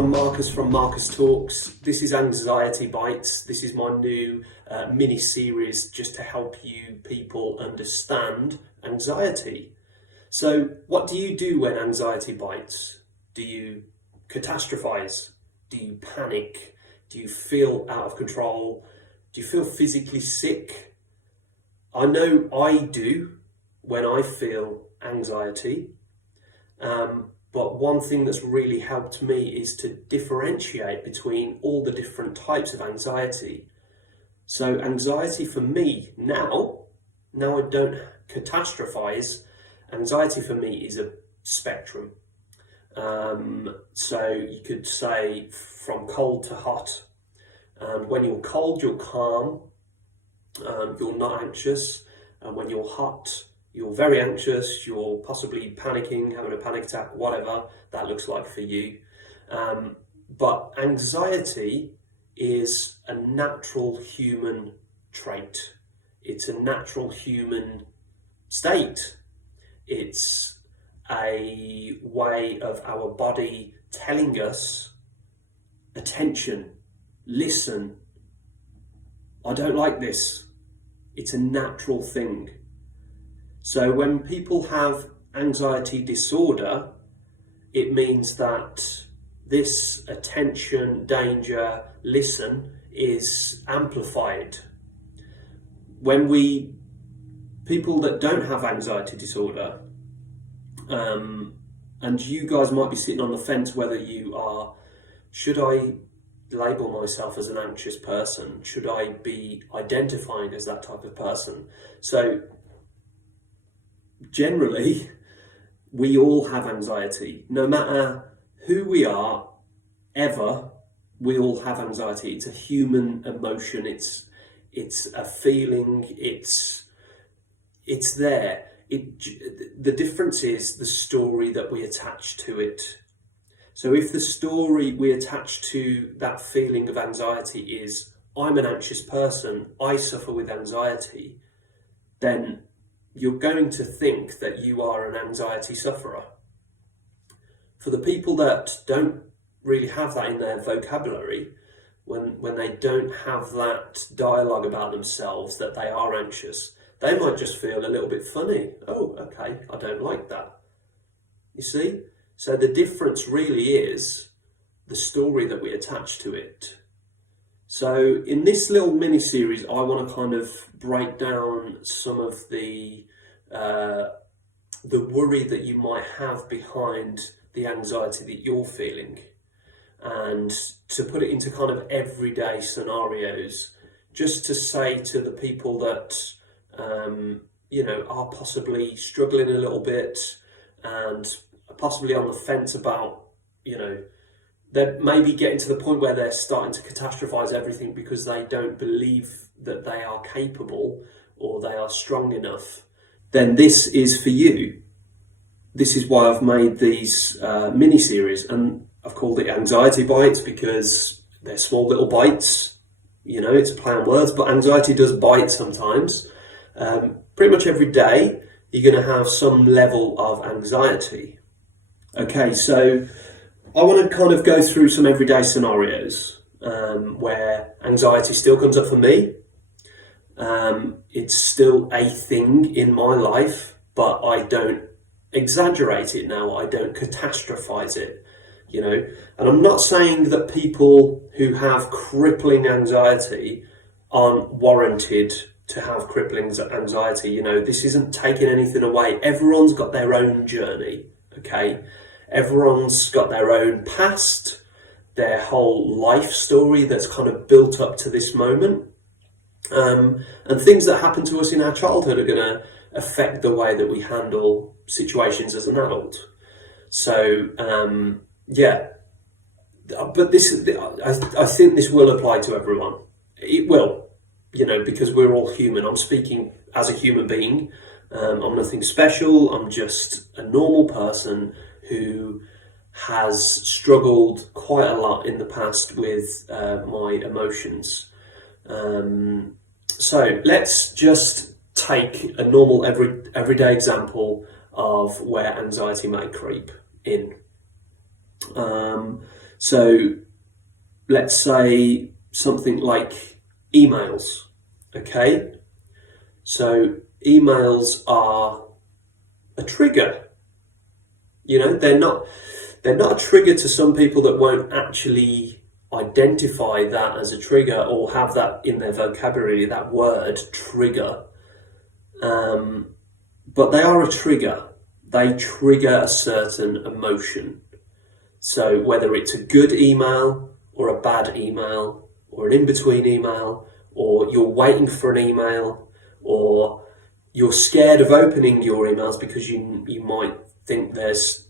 everyone, Marcus from Marcus Talks. This is Anxiety Bites. This is my new mini-series just to help you people understand anxiety. So what do you do when anxiety bites? Do you catastrophize? Do you panic? Do you feel out of control? Do you feel physically sick? I know I do when I feel anxiety. But one thing that's really helped me is to differentiate between all the different types of anxiety. So anxiety for me now I don't catastrophize. Anxiety for me is a spectrum. So you could say from cold to hot. And when you're cold, you're calm. You're not anxious. And when you're hot, you're very anxious, you're possibly panicking, having a panic attack, whatever that looks like for you. But anxiety is a natural human trait. It's a natural human state. It's a way of our body telling us, attention, listen, I don't like this. It's a natural thing. So when people have anxiety disorder, it means that this attention, danger, listen is amplified. People that don't have anxiety disorder, and you guys might be sitting on the fence whether you are, should I label myself as an anxious person? Should I be identifying as that type of person? So generally, we all have anxiety. No matter who we are, ever, we all have anxiety. It's a human emotion. It's a feeling. It's there. The difference is the story that we attach to it. So if the story we attach to that feeling of anxiety is, I'm an anxious person, I suffer with anxiety, then you're going to think that you are an anxiety sufferer. For the people that don't really have that in their vocabulary, when they don't have that dialogue about themselves that they are anxious, they might just feel a little bit funny. Oh, okay, I don't like that. You see? So the difference really is the story that we attach to it. So in this little mini-series, I want to kind of break down some of the worry that you might have behind the anxiety that you're feeling, and to put it into kind of everyday scenarios, just to say to the people that are possibly struggling a little bit and possibly on the fence about, they're maybe getting to the point where they're starting to catastrophize everything because they don't believe that they are capable or they are strong enough, then this is for you. This is why I've made these mini-series, and I've called it Anxiety Bites because they're small little bites. It's a play on words, but anxiety does bite sometimes. Pretty much every day, you're going to have some level of anxiety. Okay, so I want to kind of go through some everyday scenarios where anxiety still comes up for me. It's still a thing in my life, but I don't exaggerate it now. I don't catastrophize it, And I'm not saying that people who have crippling anxiety aren't warranted to have crippling anxiety. This isn't taking anything away. Everyone's got their own journey, okay? Everyone's got their own past, their whole life story that's kind of built up to this moment. And things that happen to us in our childhood are going to affect the way that we handle situations as an adult. So, but I think this will apply to everyone. It will, because we're all human. I'm speaking as a human being. I'm nothing special. I'm just a normal person who has struggled quite a lot in the past with my emotions. So let's just take a normal everyday example of where anxiety may creep in. So let's say something like emails, okay? So emails are a trigger. They're not a trigger to some people that won't actually identify that as a trigger or have that in their vocabulary, that word trigger. But they are a trigger. They trigger a certain emotion. So whether it's a good email or a bad email or an in-between email, or you're waiting for an email, or you're scared of opening your emails because you might think there's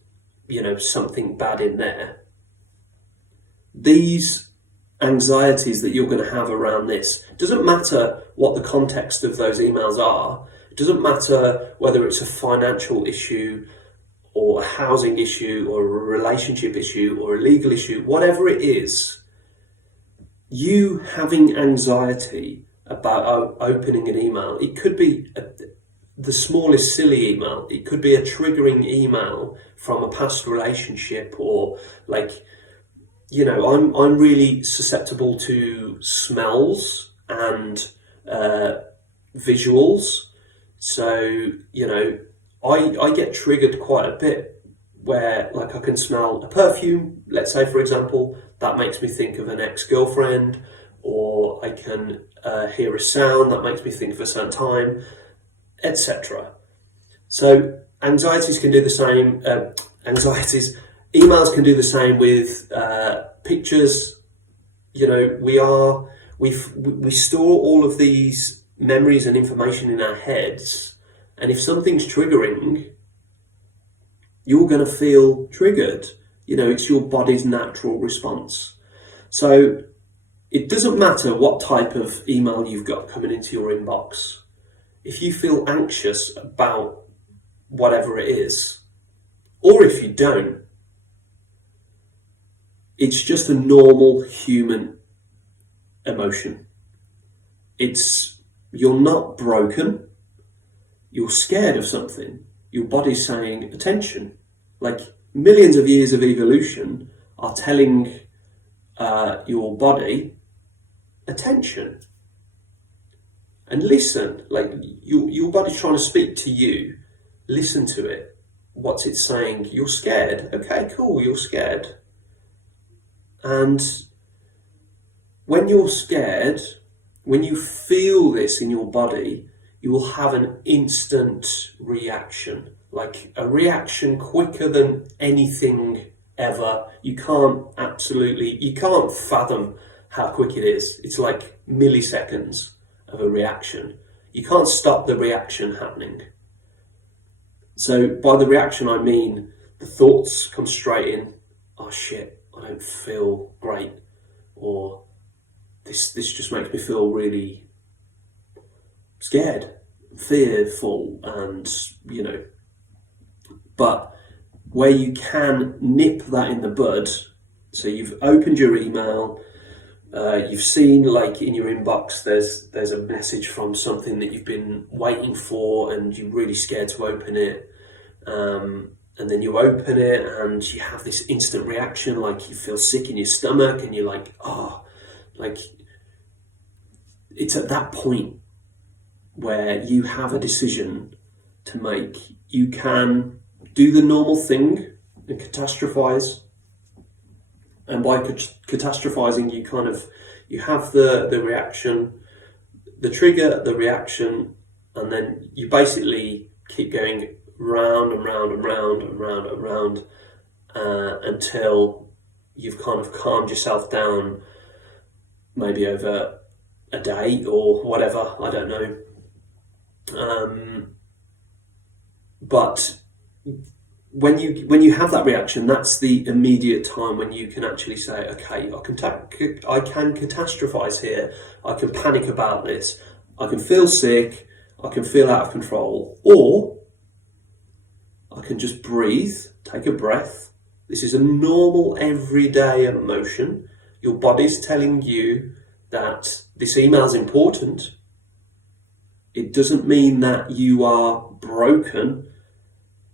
something bad in there. These anxieties that you're going to have around this, doesn't matter what the context of those emails are. It doesn't matter whether it's a financial issue or a housing issue or a relationship issue or a legal issue, whatever it is. You having anxiety about opening an email, it could be the smallest silly email. It could be a triggering email from a past relationship, or I'm really susceptible to smells and visuals. So, I get triggered quite a bit where I can smell a perfume, let's say, for example, that makes me think of an ex-girlfriend, or I can hear a sound that makes me think of a certain time, etc. So anxieties can do the same. Emails can do the same with pictures. We store all of these memories and information in our heads, and if something's triggering, you're going to feel triggered. It's your body's natural response. So it doesn't matter what type of email you've got coming into your inbox. If you feel anxious about whatever it is, or if you don't, it's just a normal human emotion. You're not broken. You're scared of something. Your body's saying attention. Millions of years of evolution are telling your body attention. And listen, your body's trying to speak to you. Listen to it. What's it saying? You're scared. Okay, cool, you're scared. And when you're scared, when you feel this in your body, you will have an instant reaction. A reaction quicker than anything ever. You can't fathom how quick it is. It's like milliseconds of a reaction. You can't stop the reaction happening. So by the reaction, I mean the thoughts come straight in. Oh shit, I don't feel great. Or this just makes me feel really scared, fearful, and but where you can nip that in the bud. So you've opened your email, you've seen in your inbox there's a message from something that you've been waiting for and you're really scared to open it, and then you open it and you have this instant reaction, you feel sick in your stomach and you're it's at that point where you have a decision to make. You can do the normal thing and catastrophize. And by catastrophizing, you have the reaction, the trigger, the reaction, and then you basically keep going round and round and round and round and round until you've kind of calmed yourself down, maybe over a day or whatever, I don't know. But when you have that reaction, that's the immediate time when you can actually say, okay, I can catastrophize here. I can panic about this. I can feel sick. I can feel out of control. Or I can just breathe, take a breath. This is a normal, everyday emotion. Your body's telling you that this email is important. It doesn't mean that you are broken.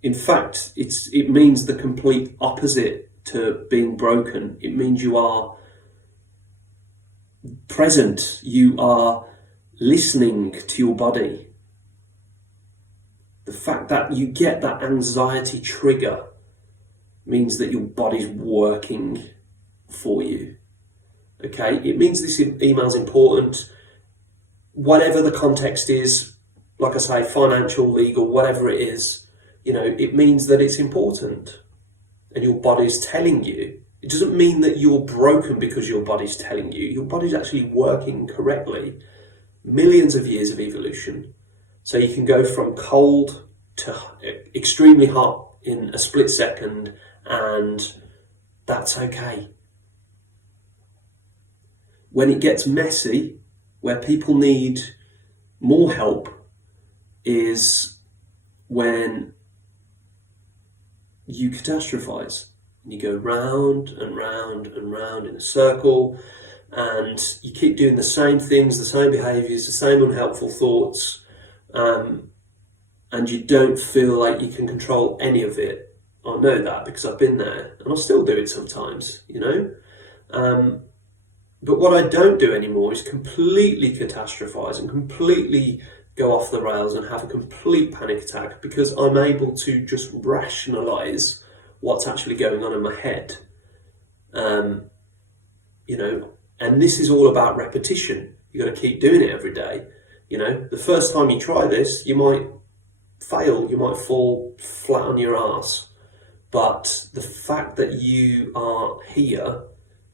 In fact, it means the complete opposite to being broken. It means you are present, you are listening to your body. The fact that you get that anxiety trigger means that your body's working for you. Okay, it means this email is important, whatever the context is. Like I say, financial, legal, whatever it is, it means that it's important and your body's telling you. It doesn't mean that you're broken because your body's telling you. Your body's actually working correctly. Millions of years of evolution. So you can go from cold to extremely hot in a split second, and that's okay. When it gets messy, where people need more help, is when you catastrophize. You go round and round and round in a circle, and you keep doing the same things, the same behaviours, the same unhelpful thoughts, and you don't feel like you can control any of it. I know that because I've been there, and I still do it sometimes, But what I don't do anymore is completely catastrophize and completely go off the rails and have a complete panic attack, because I'm able to just rationalize what's actually going on in my head. And this is all about repetition. You got to keep doing it every day. The first time you try this, you might fail, you might fall flat on your ass. But the fact that you are here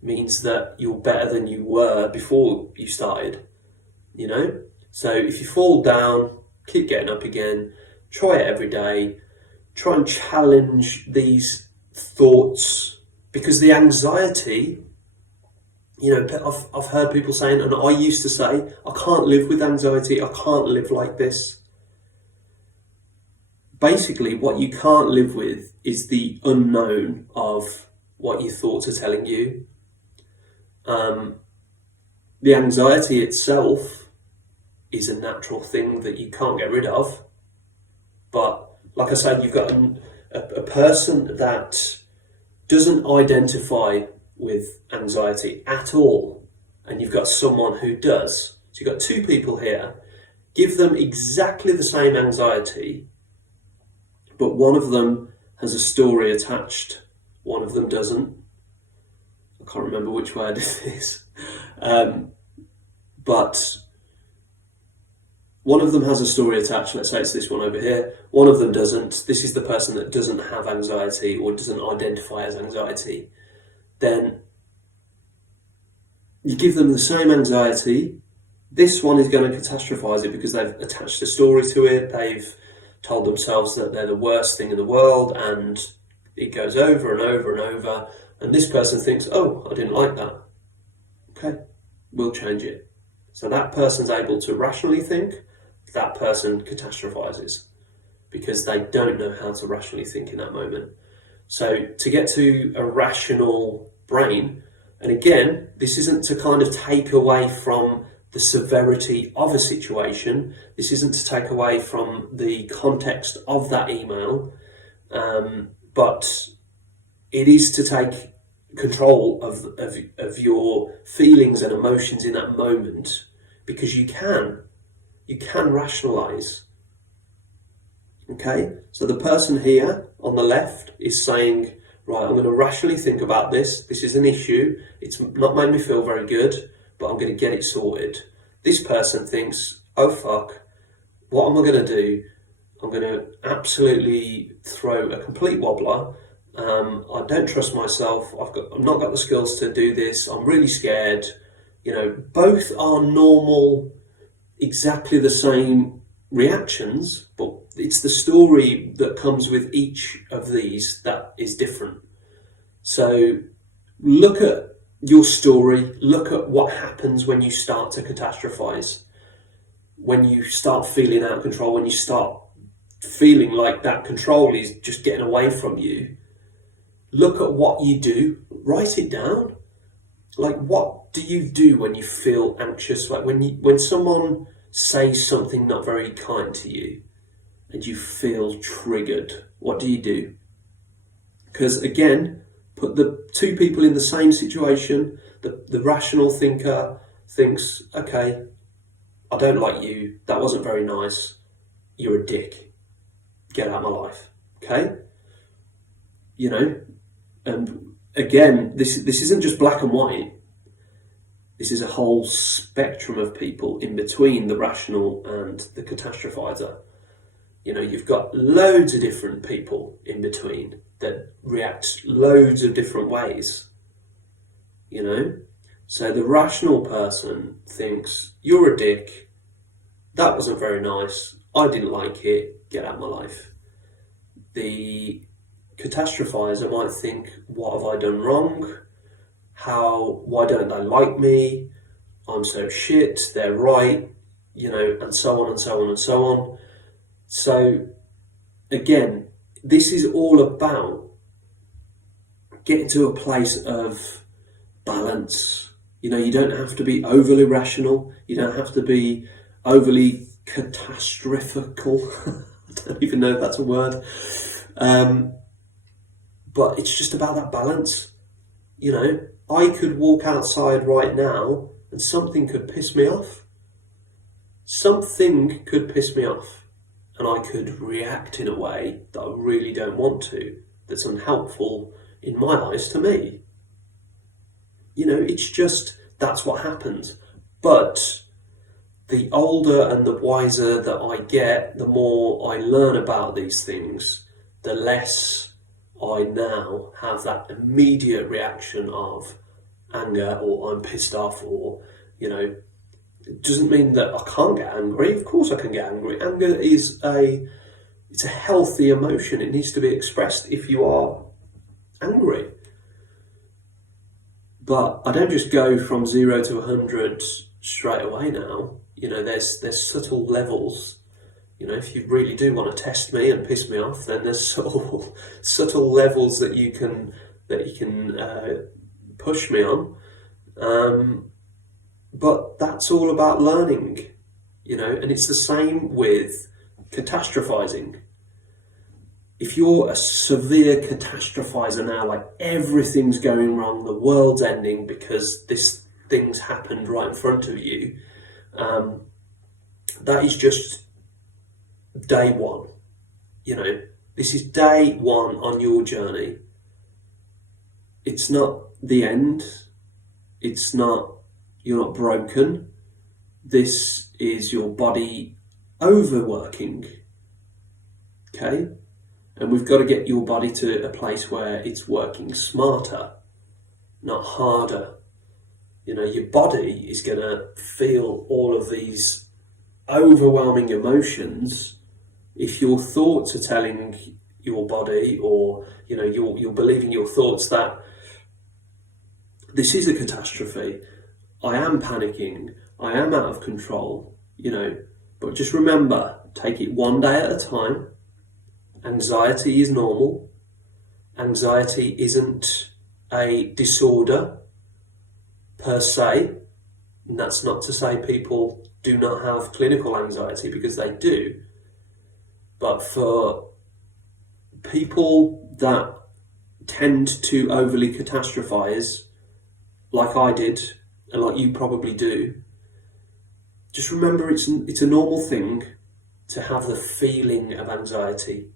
means that you're better than you were before you started, So if you fall down, keep getting up again, try it every day, try and challenge these thoughts, because the anxiety, I've heard people saying, and I used to say, I can't live with anxiety, I can't live like this. Basically, what you can't live with is the unknown of what your thoughts are telling you. The anxiety itself is a natural thing that you can't get rid of. But like I said, you've got a person that doesn't identify with anxiety at all, and you've got someone who does. So you've got two people here. Give them exactly the same anxiety, but one of them has a story attached, one of them doesn't. I can't remember which way I did this. But one of them has a story attached. Let's say it's this one over here. One of them doesn't. This is the person that doesn't have anxiety or doesn't identify as anxiety. Then you give them the same anxiety. This one is going to catastrophize it because they've attached a story to it. They've told themselves that they're the worst thing in the world, and it goes over and over and over. And this person thinks, oh, I didn't like that. Okay, we'll change it. So that person's able to rationally think. That person catastrophizes because they don't know how to rationally think in that moment. So to get to a rational brain, and again, this isn't to kind of take away from the severity of a situation. This isn't to take away from the context of that email, but it is to take control of your feelings and emotions in that moment, because you can rationalize. Okay, so the person here on the left is saying, right, I'm going to rationally think about this. This is an issue. It's not made me feel very good, but I'm going to get it sorted. This person thinks, oh fuck, what am I going to do? I'm going to absolutely throw a complete wobbler. I don't trust myself. I've not got the skills to do this. I'm really scared. Both are normal, exactly the same reactions, but it's the story that comes with each of these that is different. So look at your story, look at what happens when you start to catastrophize, when you start feeling out of control, when you start feeling like that control is just getting away from you. Look at what you do, write it down. Like, what do you do when you feel anxious? Like when someone says something not very kind to you and you feel triggered, what do you do? Because again, Put the two people in the same situation. The rational thinker thinks, okay, I don't like you. That wasn't very nice. You're a dick. Get out of my life. Okay? You know, and again, this isn't just black and white. This is a whole spectrum of people in between the rational and the catastrophizer. You know, you've got loads of different people in between that react loads of different ways. You know? So the rational person thinks, you're a dick, that wasn't very nice, I didn't like it, get out of my life. The catastrophizer might think, what have I done wrong? Why don't they like me? I'm so shit, they're right, you know, and so on and so on and so on. So again, this is all about getting to a place of balance. You know, you don't have to be overly rational. You don't have to be overly catastrophical. I don't even know if that's a word. But it's just about that balance. You know, I could walk outside right now and something could piss me off. Something could piss me off. And I could react in a way that I really don't want to, that's unhelpful in my eyes to me. You know, it's just, that's what happens. But the older and the wiser that I get, the more I learn about these things, the less I now have that immediate reaction of anger, or I'm pissed off, or, you know, it doesn't mean that I can't get angry. Of course I can get angry. Anger is it's a healthy emotion. It needs to be expressed if you are angry. But I don't just go from 0 to 100 straight away now. You know, there's subtle levels. You know, if you really do want to test me and piss me off, then there's subtle levels that you can push me on. But that's all about learning, you know, and it's the same with catastrophizing. If you're a severe catastrophizer now, like everything's going wrong, the world's ending because this thing's happened right in front of you, that is just day one. You know, this is day one on your journey. It's not the end. It's not, you're not broken. This is your body overworking. Okay? And we've got to get your body to a place where it's working smarter, not harder. You know, your body is going to feel all of these overwhelming emotions if your thoughts are telling your body, or, you know, you're believing your thoughts that this is a catastrophe. I am panicking. I am out of control, you know. But just remember, take it one day at a time. Anxiety is normal. Anxiety isn't a disorder per se. And that's not to say people do not have clinical anxiety, because they do. But for people that tend to overly catastrophize, like I did, and like you probably do, just remember it's a normal thing to have the feeling of anxiety.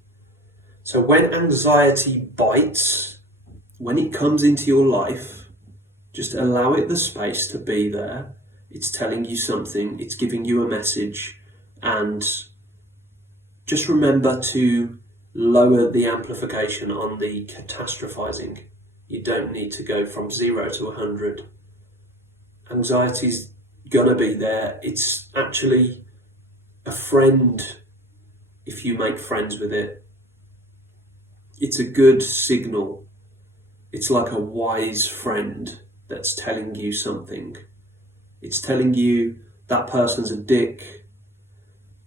So when anxiety bites, when it comes into your life, just allow it the space to be there. It's telling you something, it's giving you a message, and just remember to lower the amplification on the catastrophizing. You don't need to go from 0 to 100. Anxiety's gonna be there. It's actually a friend if you make friends with it. It's a good signal. It's like a wise friend that's telling you something. It's telling you that person's a dick,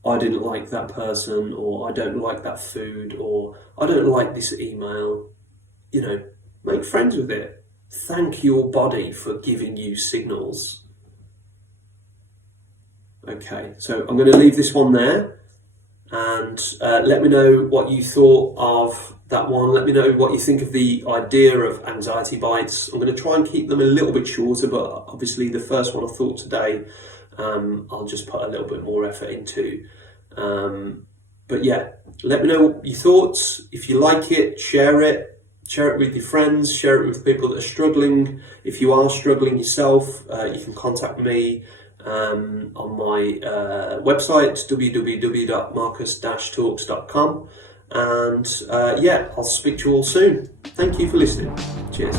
I didn't like that person, or I don't like that food, or I don't like this email. You know, make friends with it. Thank your body for giving you signals. Okay, so I'm going to leave this one there. and let me know what you thought of that one. Let me know what you think of the idea of anxiety bites. I'm going to try and keep them a little bit shorter, but obviously the first one I thought today, I'll just put a little bit more effort into. But yeah, let me know what you thought. If you like it, share it. Share it with your friends, share it with people that are struggling. If you are struggling yourself, you can contact me on my website, www.marcus-talks.com. And yeah, I'll speak to you all soon. Thank you for listening. Cheers.